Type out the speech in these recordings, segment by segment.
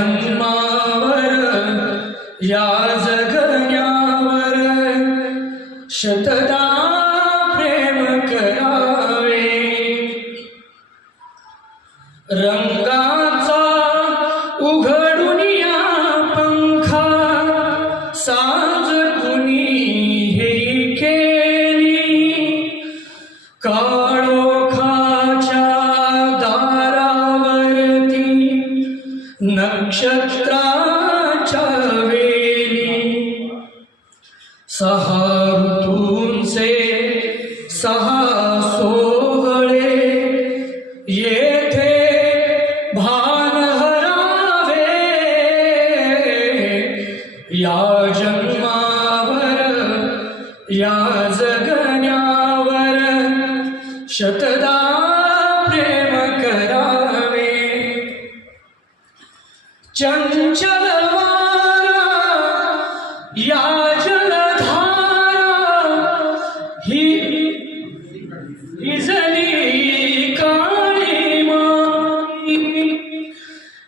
जन्मावर या जगण्यावर शतदा प्रेम करावे. रंग नक्षत्राच्या वेली. सहा ऋतूंचे सहा सोहळे. येथे भान हरावे या जन्मावर या जगण्यावर शतदा प्रेम करा. चंचल वारा या जलधारा ही हिजली काळी माई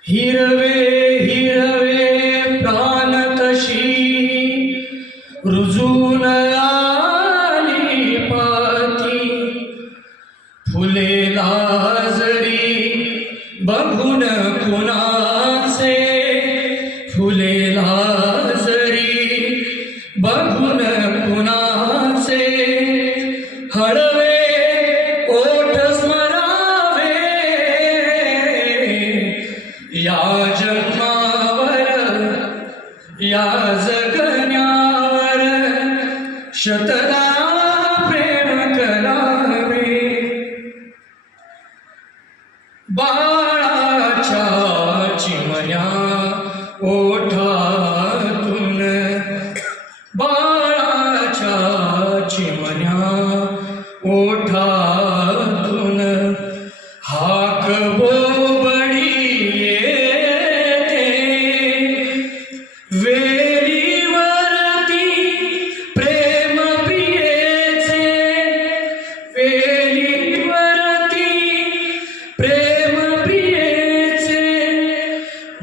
हिरवे हिरवे प्राण कशी रुजून आली पाती. फुले या जगण्यावर शतक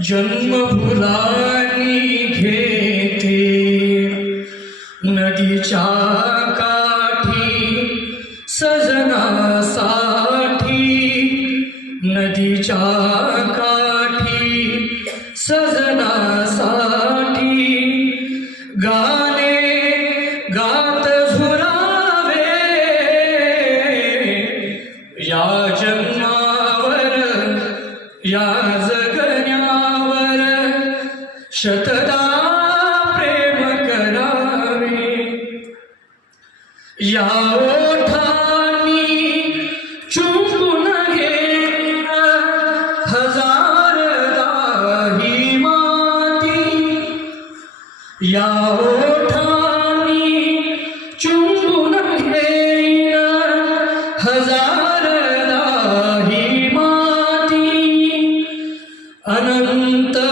जन्मफुलानी घेते. नदीच्या काठी सजनासाठी. नदीच्या काठी सजनासाठी. गाणे गात झुरावे या जन्मावर या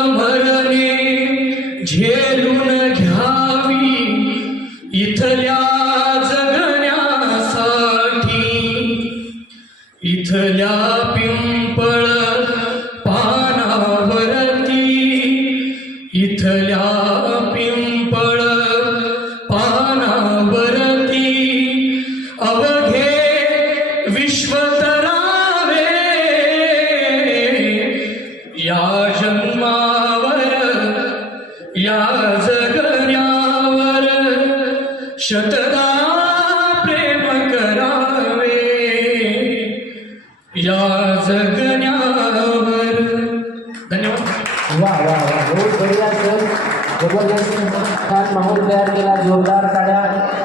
मरणे झेलून घ्यावी इथल्या विश्वतरावे। या जन्मावर या जगण्यावर शतदा प्रेम करावे। या जगण्यावर। धन्यवाद। वा वा वा बहुत बढ़िया सर। जबरदस्त छान माहोल तयार केला जोरदार साड्या